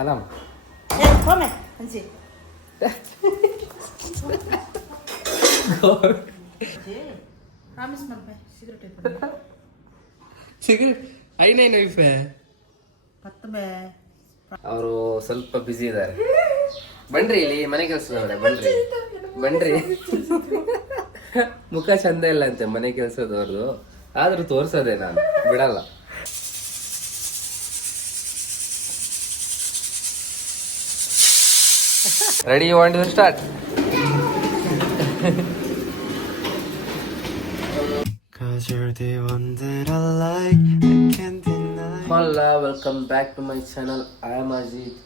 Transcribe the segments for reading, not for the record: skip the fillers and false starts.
ಅಲಾಮ cigarette ಅವರು ಸ್ವಲ್ಪ ಬಿಸಿ ಇದ್ದಾರೆ. ಬನ್ರಿ ಇಲ್ಲಿ ಮನೆ ಕೆಲಸದವ್ರೆ, ಬನ್ರಿ ಬನ್ರಿ. ಮುಖ ಚಂದ ಇಲ್ಲ ಅಂತೆ ಮನೆ ಕೆಲ್ಸದವ್ರದ್ದು, ಆದ್ರೂ ತೋರ್ಸೋದೆ ನಾನು ಬಿಡಲ್ಲ. Ready, one two start. Welcome back to my channel. I am Ajith.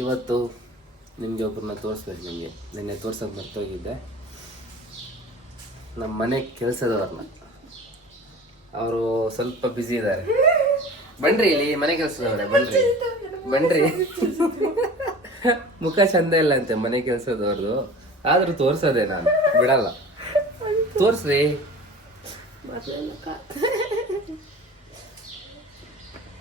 ಇವತ್ತು ನಿಮ್ಗೆ ಒಬ್ಬರನ್ನ ತೋರಿಸ್ಬೇಕು. ನಿಮಗೆ ನಿನ್ನೆ ತೋರ್ಸೋಕೆ ಮರ್ತೋಗಿದ್ದೆ. ನಮ್ಮ ಮನೆ ಕೆಲಸದವ್ರನ್ನ, ಅವರು ಸ್ವಲ್ಪ ಬ್ಯುಸಿ ಇದ್ದಾರೆ. ಬನ್ರಿ ಇಲ್ಲಿ ಮನೆ ಕೆಲಸದವ್ರೆ, ಬನ್ರಿ ಬನ್ರಿ. ಮುಖ ಚಂದ ಇಲ್ಲ ಅಂತೆ ಮನೆ ಕೆಲಸದವ್ರದ್ದು, ಆದ್ರೂ ತೋರ್ಸೋದೆ ನಾನು ಬಿಡಲ್ಲ. ತೋರ್ಸ್ರಿ.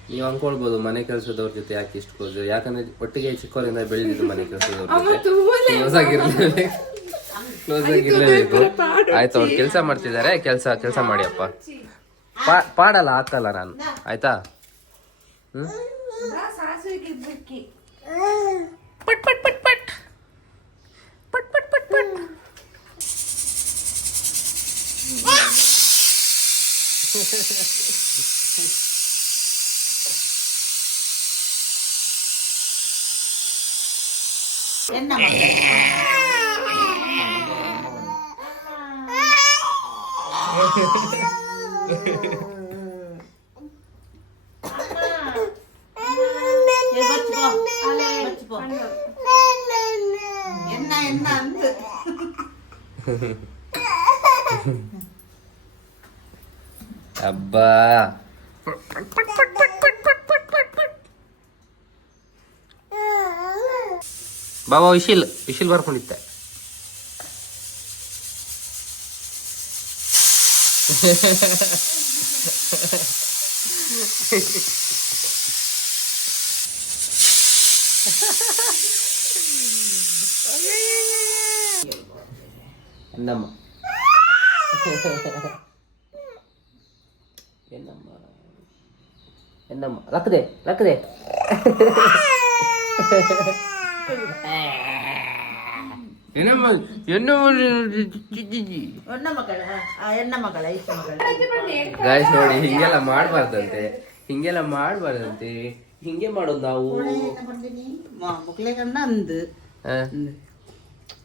ನೀವು ಅನ್ಕೊಳ್ಬೋದು ಮನೆ ಕೆಲಸದವ್ರ ಜೊತೆ ಯಾಕೆ ಇಷ್ಟು ಕ್ಲೋಸ್, ಯಾಕಂದ್ರೆ ಒಟ್ಟಿಗೆ ಚಿಕ್ಕವರಿಂದ ಬೆಳೆದಿದ್ದು ಮನೆ ಕೆಲಸದವ್ರ ಜೊತೆ ಕ್ಲೋಸ್ ಆಗಿರ್ಲೇಬೇಕು. ಆಯ್ತು, ಅವ್ರು ಕೆಲಸ ಮಾಡ್ತಿದ್ದಾರೆ, ಕೆಲಸ ಮಾಡಿ ಅಪ್ಪ. ಪಾಡಲ್ಲ ಹಾಕಲ್ಲ ನಾನು, ಆಯ್ತಾ? ಪಟ್ ಪಟ್ ಪಟ್ ಪಟ್ ಪಟ್ ಪಟ್ ಪಟ್ ಪಟ್. ಅಬ್ಬಾ ಬಾಬಾ ವಿಶಿಲ್ ಬರ್ಕೊಂಡಿತ್ತೆ. என்னம்மா என்னம்மா என்னம்மா ரக்குதே என்னம்மா ಗಾಯ್ಸ್ ನೋಡಿ, ಹಿಂಗೆಲ್ಲ ಮಾಡಬಾರ್ದಂತೆ, ಹಿಂಗೆ ಮಾಡೋದು ನಾವು.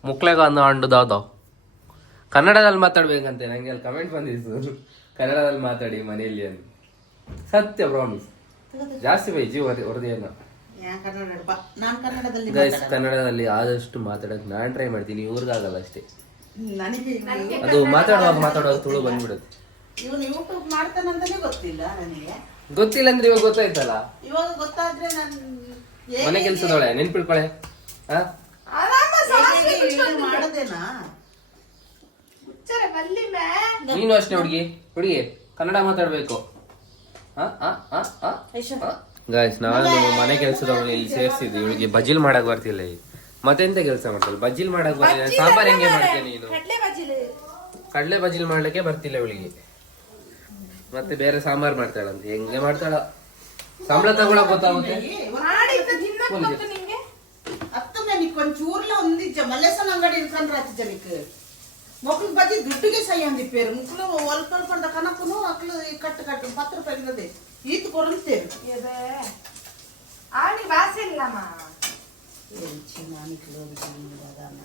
ಮುಕ್ಳೆಗಂದು ಅಂಡುದಾದ ಕನ್ನಡದಲ್ಲಿ ಮಾತಾಡ್ಬೇಕಂತೆ. ನಂಗೆ ಅಲ್ಲಿ ಕಮೆಂಟ್ ಬಂದಿತ್ತು, ಕನ್ನಡದಲ್ಲಿ ಮಾತಾಡಿ ಮನೆಯಲ್ಲಿ ಅಂತ. ಸತ್ಯ, ಪ್ರಾಮಿಸ್. ಜಾಸ್ತಿ ಬೈ ಜೀವ ಹೊರದೇನ ಗೈಸ್, ಕನ್ನಡದಲ್ಲಿ ಆದಷ್ಟು ಮಾತಾಡಕ್ ನಾನ್ ಟ್ರೈ ಮಾಡ್ತೀನಿ. ಇವ್ರಿಗಾಗಲ್ಲ ಅಷ್ಟೇ. ಅದು ಮಾತಾಡುವಾಗ ತುಳು ಬಂದ್ಬಿಡುತ್ತೆ. ಗೊತ್ತಿಲ್ಲ ಅಂದ್ರೆ ಇವಾಗ ಗೊತ್ತಾಯ್ತಲ್ಲ. ಮನೆ ಕೆಲ್ಸದೊಳೆ ನೆನ್ಪಿಡ್ಕೊಳೆ. ನೀನು ಅಷ್ಟೇ ಹುಡುಗಿ ಕನ್ನಡ ಮಾತಾಡ್ಬೇಕು. ಗಾಯ್ಸ್, ನಾನು ಮನೆ ಕೆಲ್ಸದವಳು ಇಲ್ಲಿ ಸೇರ್ಸಿದ್ವಿ. ಇವಳಿಗೆ ಬಜಿಲ್ ಮಾಡಕ್ ಬರ್ತಿಲ್ಲ. ಮತ್ತೆಂತ ಕೆಲಸ ಮಾಡ್ತಾಳೆ? ಬಜಿಲ್ ಮಾಡಕ್ ಬರ್ತಿಲ್ಲ. ಸಾಂಬಾರ್ ಹೆಂಗೆ ಮಾಡ್ತೀನಿ ನೀನು? ಕಡ್ಲೆ ಬಜಿಲ್ ಮಾಡ್ಲಿಕ್ಕೆ ಬರ್ತಿಲ್ಲ ಇವಳಿಗೆ. ಮತ್ತೆ ಬೇರೆ ಸಾಂಬಾರ್ ಮಾಡ್ತಾಳಂತೆ. ಹೆಂಗೆ ಮಾಡ್ತಾಳ? ಸಂಬಳ ತಗೊಳಕ್ ಗೊತ್ತಾಗುತ್ತೆ. మొక్కలు బజ్జి దుడ్డుగా సయ్యంది పేరు ముక్కులు ఒల్పల్పండ కనపును అక్కలు కట్టు 10 రూపాయలది ఈత కొరంతేరు ఏదే ఆని వాసెల్లಮ್ಮ ఏంచి నానిಕ್ಲೋ ಬಿಡದಾನ.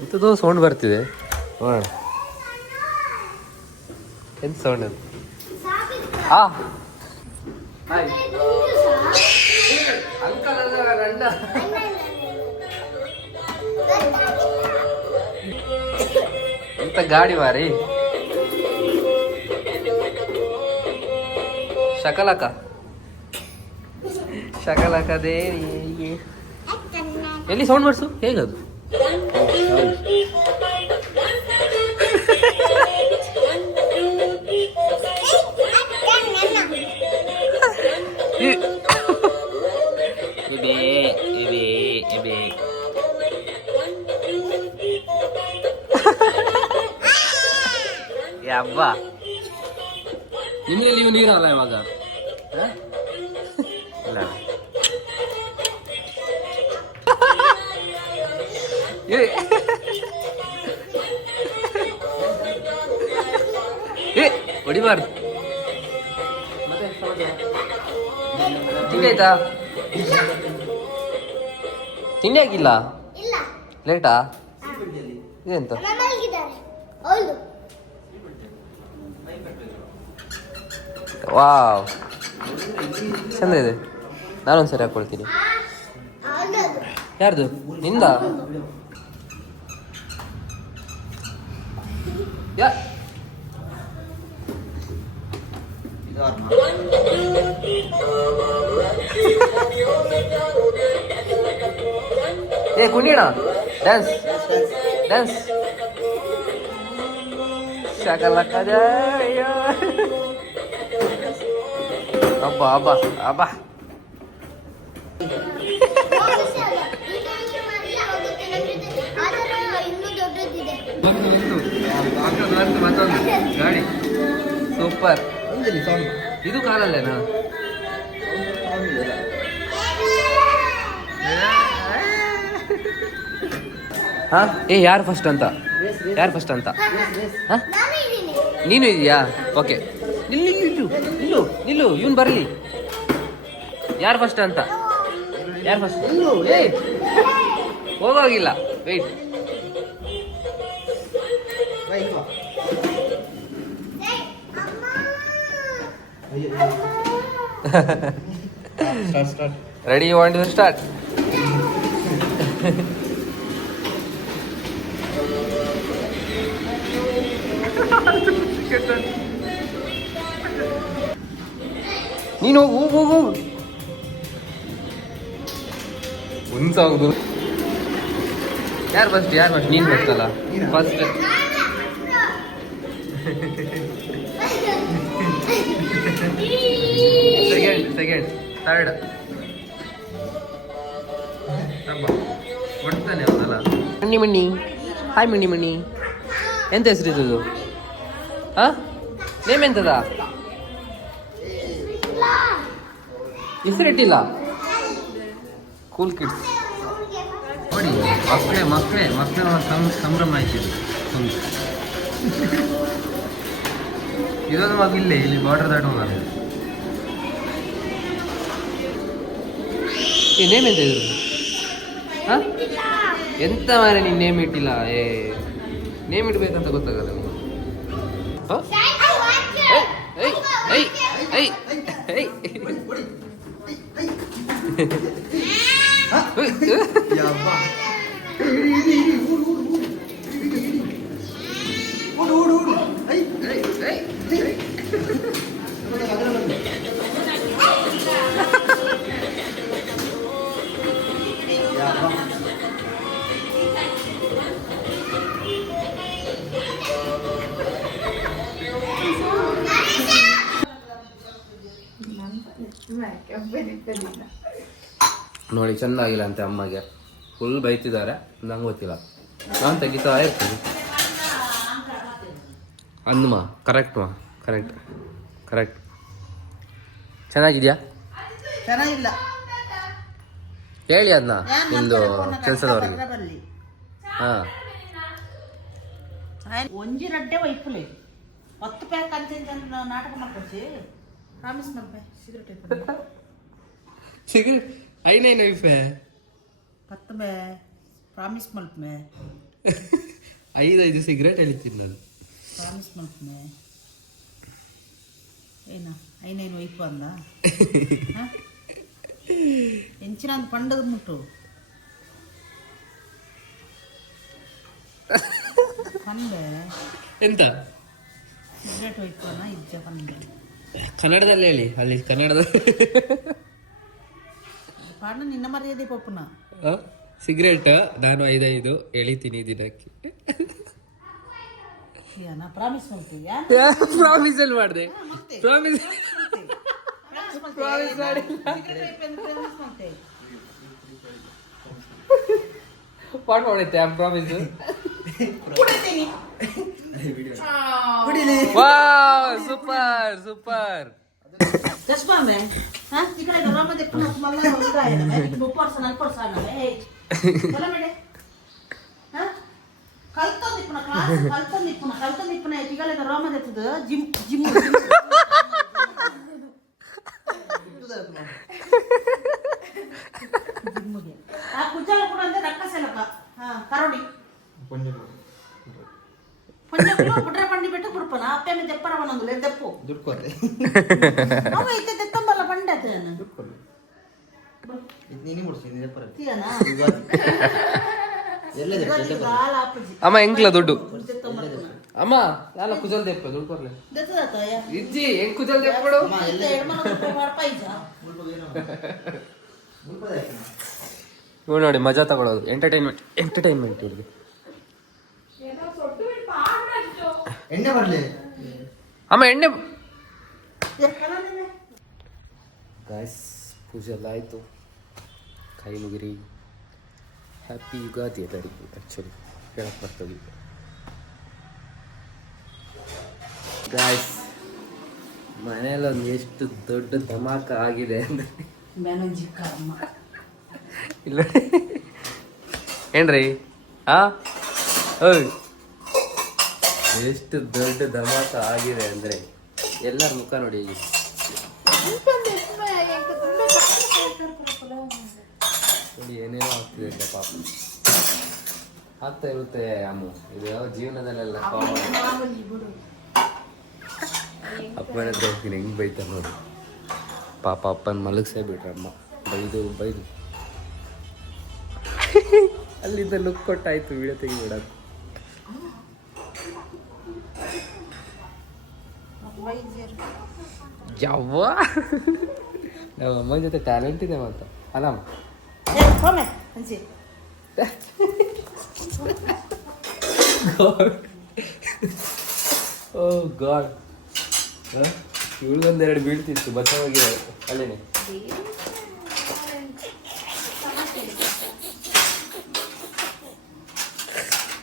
ಎಂತದೋ ಸೌಂಡ್ ಬರ್ತಿದೆ. ಎಂತ ಸೌಂಡ್ ಅದು? ಹಾಯ್ ಅಂಕಲ್ ಅಲ್ಲ ಗಂಡ. ಎಂತ ಗಾಡಿ ಮಾರಿ ಶಕಲಕ ದೇವಿ. ಎಲ್ಲಿ ಸೌಂಡ್ ಬರ್ಸು? ಹೇಗದು? ಹಬ್ಬ ನಿಮಗೆ ನೀವು ನೀರಲ್ಲ ಇವಾಗ ಹ? ಇಲ್ಲ ಏ ಏ ಹೊಡಿಬಾರ್ದು ಮತ್ತೆ ತಿಂಡಿ ಆಯ್ತಾ ತಿಂಡಿ ಆಗಿಲ್ಲ ಲೇಟಾ ಇದೆಂತ ವಾವ್ ಚಂದ ಇದೆ ನಾನೊಂದ್ಸರಿ ಹಾಕೊಳ್ತೀನಿ ಯಾರ್ದು ನಿಂದ ಯಾ ಏ ಕುಣಿಯೋಣ ಡ್ಯಾನ್ಸ್ ಡ್ಯಾನ್ಸ್ ಶಾಕಲಕ್ಕ ಜಾಯ ಹಬ್ಬ ಹಬ್ಬ ಹಬ್ಬ ಮತ್ತೊಂದು ಗಾಡಿ ಸೂಪರ್ ಇದು ಕಾರಲ್ಲೇನಾ ಹಾ ಏ ಯಾರು ಫಸ್ಟ್ ಅಂತ ಹಾ ನೀನು ಇದೆಯಾ ಓಕೆ ನಿಲ್ಲು ನಿಲ್ಲು ನಿಲ್ಲು ನಿಲ್ಲು ಇವನು ಬರಲಿ ಯಾರು ಫಸ್ಟ್ ಅಂತ ಯಾರು ಫಸ್ಟ್ ಏ ಹೋಗೋಗಿಲ್ಲ ವೆಯ್ಟ್ ರೆಡಿ 1 2 ಸ್ಟಾರ್ಟ್ ನೀನು ಹೋಗು ಒಂದ್ಸಾಗುದು ಯಾರು ಫಸ್ಟ್ ನೀನು ಫಸ್ಟ್ ಫಸ್ಟ್ ಸೆಕೆಂಡ್ ಥರ್ಡ್ ಹೊಡ್ತಾನೆ ಅವನಲ್ಲ ಮಣ್ಣಿ ಹಾಯ್ ಮಣ್ಣಿ ಎಂತ ಹೆಸರಿದ್ದು ಹಾ ನೇಮ್ ಎಂತದ ಹೆಸರಿಟ್ಟಿಲ್ಲ ಕೂಲ್ ಕಿಡ್ಸ್ ನೋಡಿ ಮಕ್ಕಳೇ ಸಂಭ್ರಮ ಆಯ್ತಿದೆ ಇದೊಂದು ಮಗು ಇಲ್ಲೇ ಇಲ್ಲಿ ಬಾರ್ಡರ್ ದಾಟೋಣ ಈ ನೇಮ್ ಎಂತ ಇದ್ರು ಹಾ ಎಂತ ಮಾರೆ ನೀನು ನೇಮ್ ಇಟ್ಟಿಲ್ಲ ನೇಮ್ ಇಡ್ಬೇಕಂತ ಗೊತ್ತಾಗಲ್ಲ ನೋಡಿ ಚೆನ್ನಾಗಿಲ್ಲ ಅಂತೆ ಅಮ್ಮಗೆ ಫುಲ್ ಬೈತಿದ್ದಾರೆ ನಂಗೆ ಗೊತ್ತಿಲ್ಲ ನಾನು ತೆಗಿತಾ ಇರ್ತೀನಿ ಅಂದಮ್ಮ ಕರೆಕ್ಟ್ ಚೆನ್ನಾಗಿದ್ಯಾ ಚೆನ್ನಾಗಿಲ್ಲ ಹೇಳಿ ಅದನ್ನ ನಿಮ್ದು ಕೆಲಸದವ್ರಿಗೆ ಹಾ ಒಂಜಿ ರಡ್ಡೆ ವೈಪುಲೆ 10 ಪ್ಯಾಕ್ ಅಂತ ನಾಟಕ ಮಾಡ್ಕೊಡ್ಸಿ ಪ್ರಾಮಿಸ್ ಮಾಡ್ಬೆ ಸಿಗರೇಟ್ ಐನೈನು ಇಫೆ 10 ಬೇ ಪ್ರಾಮಿಸ್ ಮಲ್ಪೆ 5 ಸಿಗರೇಟ್ ಹೇಳಿದ್ದೀನಿ ನಾನು ಪ್ರಾಮಿಸ್ ಮಲ್ಪೆ ಏನ ಐನೈನು ವೈಪು ಅಂದ ಎಂಚಿನ ಒಂದು ಪಂಡದ ಮುಟ್ಟು ಪಂಡೆ ಎಂತ ಸಿಗರೇಟ್ ವೈಪುನ ಇಜ್ಜ ಪಂಡೆ ಕನ್ನಡದಲ್ಲಿ ಹೇಳಿ ಅಲ್ಲಿ ಕನ್ನಡದ ಪಾಡ ನಿನ್ನ ಮರ್ಯಾದೆ ಪಪ್ಪನ ಸಿಗರೇಟ್ ನಾನು 5 ಎಳಿತೀನಿ ದಿನಕ್ಕೆ ನಾ ಪ್ರಾಮಿಸ್ ಮಾಡ್ತೀವಿ ಪ್ರಾಮಿಸ್ ಅಲ್ಲಿ ಮಾಡಿದೆ ಪ್ರಾಮಿಸ್ ಪಾಠ ಮಾಡೈತೆ ಪ್ರಾಮಿಸ್ ಕುಡಿಲಿ ವಾವ್ ಸೂಪರ್ ಸೂಪर कसं बांबे हा तिकडे घरामध्ये पुन्हा मला होत आहे ना मी बोपारसन अल्परसन आहे चला बेटे हा कळतं नाही पुन्हा क्लास कळतं नाही पुन्हा तिकडे घरामध्ये तुझं जिम ಆ ಕುಂಚಾಲ ಕೂಡ ಅಂದ್ರೆ ರಕ್ಕಸೆಲಕ ಹಾ ಕರೋಡಿ ಪಂಜಕುಲು ಬುಡ್ರೆ ಪಂಡಿ ಬೆಟ್ಟ ಕುಡ್ಪನ ಅಪ್ಪೆ ಮೆ ದೆಪ್ಪರ ವನಂದುಲೆ ದೆಪ್ಪು ದುಡ್ಕೊರೆ ಅವ ಇತ್ತೆ ದೆತ್ತಂಬಲ್ಲ ಪಂಡತೆ ದುಡ್ಕೊಲೆ ನೀನಿ ಮುಡ್ಸಿ ನೀನೆ ಪರ ತಿಯನಾ ಎಲ್ಲ ದೆಪ್ಪ ಕಾಲ ಅಪ್ಪಜಿ ಅಮ್ಮ ಎಂಕ್ಲ ದುಡ್ಡು ಅಮ್ಮ ಯಾಲ ಕುಜಲ್ ದೆಪ್ಪ ದುಡ್ಡು ಕೊರ್ಲೆ ದೆತ್ತದತಯ ಇಜ್ಜಿ ಎಂಕ್ ಕುಜಲ್ ದೆಪ್ಪಡು ಎಲ್ಲ ಎಡ್ಮನ ರೂಪಾಯಿ ಮಾಡ್ಪೈಜ ಇವ್ ನೋಡಿ ಮಜಾ ತಗೊಳ್ಳೋದು ಎಂಟರ್ಟೈನ್ಮೆಂಟ್ ಇವ್ರಿಗೆ ಎಣ್ಣೆ ಬರ್ಲಿ ಅಮ್ಮ ಎಣ್ಣೆ ಗಾಯ್ಸ್ ಪೂಜೆ ಎಲ್ಲ ಆಯಿತು ಕೈ ಮುಗಿರಿ ಹ್ಯಾಪಿ ಯುಗಾದಿ ಎಲ್ಲರಿಗೂ ಆ್ಯಕ್ಚುಲಿ ಹೇಳಕ್ಕೆ ಬರ್ತದೆ ಗಾಯ್ಸ್ ಮನೆಯಲ್ಲೊಂದು ಎಷ್ಟು ದೊಡ್ಡ ಧಮಾಕ ಆಗಿದೆ ಅಂದರೆ ಬ್ಯಾನಂಜಿ ಕರ್ಮ ಇಲ್ಲ ಏನ್ರಿ ಆ ಓಯ್ ಎಷ್ಟು ದೊಡ್ಡ ಧಮಾಕ ಆಗಿದೆ ಅಂದರೆ ಎಲ್ಲರ ಮುಖ ನೋಡಿ ಈಗ ನೋಡಿ ಏನೇನೋ ಆಗ್ತಿದೆ ಅಂತ ಪಾಪ ಆಗ್ತಾ ಇರುತ್ತೆ ಅಮ್ಮ ಇದು ಯಾವ ಜೀವನದಲ್ಲೆಲ್ಲ ಅಪ್ಪನ ಹತ್ರ ಹೋಗ್ತೀನಿ ಹೆಂಗೆ ಬೈತಾರೆ ನೋಡಿ ಪಾಪ ಅಪ್ಪನ ಮಲಗಿಸೇ ಬಿಟ್ರೆ ಅಮ್ಮ ಬೈದು ಅಲ್ಲಿಂದ ಲುಕ್ ಕೊಟ್ಟಾಯ್ತು ವಿಡಿಯೋ ತೆಗಿಬಿಡೋದು ಯವ್ವ ನಮ್ಮ ಅಮ್ಮನ ಜೊತೆ ಟ್ಯಾಲೆಂಟ್ ಇದೆ ಮಾತ್ರ ಅಲ್ಲಮ್ಮ ಹೋಮೆ ಅನ್ಸಿ ಓ ಗಾಡ್ ಇವಳಿಗೊಂದೆರಡು ಬೀಳ್ತಿತ್ತು ಬಚಾವಾಗಿ ಅಲ್ಲೇನೆ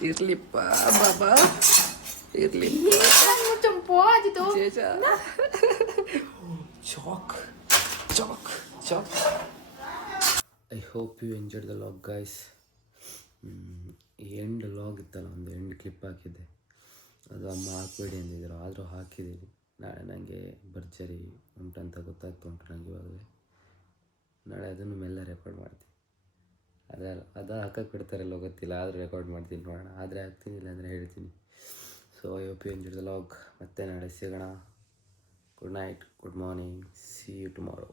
ಇರ್ಲಿಪ್ಪ ಬಾಬಾ ಇರ್ಲಿ ಚಾಕ್ I hope you enjoyed the vlog guys end vlog ಇತ್ತಲ್ಲ ಒಂದು ಎಂಡ್ ಕ್ಲಿಪ್ ಹಾಕಿದ್ದೆ ಅದು ಅಮ್ಮ ಹಾಕಬೇಡಿ ಅಂದಿದ್ರು ಆದರೂ ಹಾಕಿದ್ದೀನಿ ನಾಳೆ ನನಗೆ ಭರ್ಜರಿ ಉಂಟಂತ ಗೊತ್ತಾಗ್ತು ನನಗೆ ಇವಾಗಲೇ ನಾಳೆ ಅದನ್ನು ಮೆಲ್ಲ ರೆಕಾರ್ಡ್ ಮಾಡ್ತೀನಿ ಅದು ಹಾಕಕ್ಕೆ ಬಿಡ್ತಾರಲ್ಲ ಗೊತ್ತಿಲ್ಲ ಆದರೂ ರೆಕಾರ್ಡ್ ಮಾಡ್ತೀನಿ ನೋಡೋಣ ಆದರೆ ಹಾಕ್ತೀನಿ ಇಲ್ಲಾಂದರೆ ಹೇಳ್ತೀನಿ so I hope you enjoyed the vlog ಮತ್ತೆ ನಾಳೆ ಸಿಗೋಣ good night good morning see you tomorrow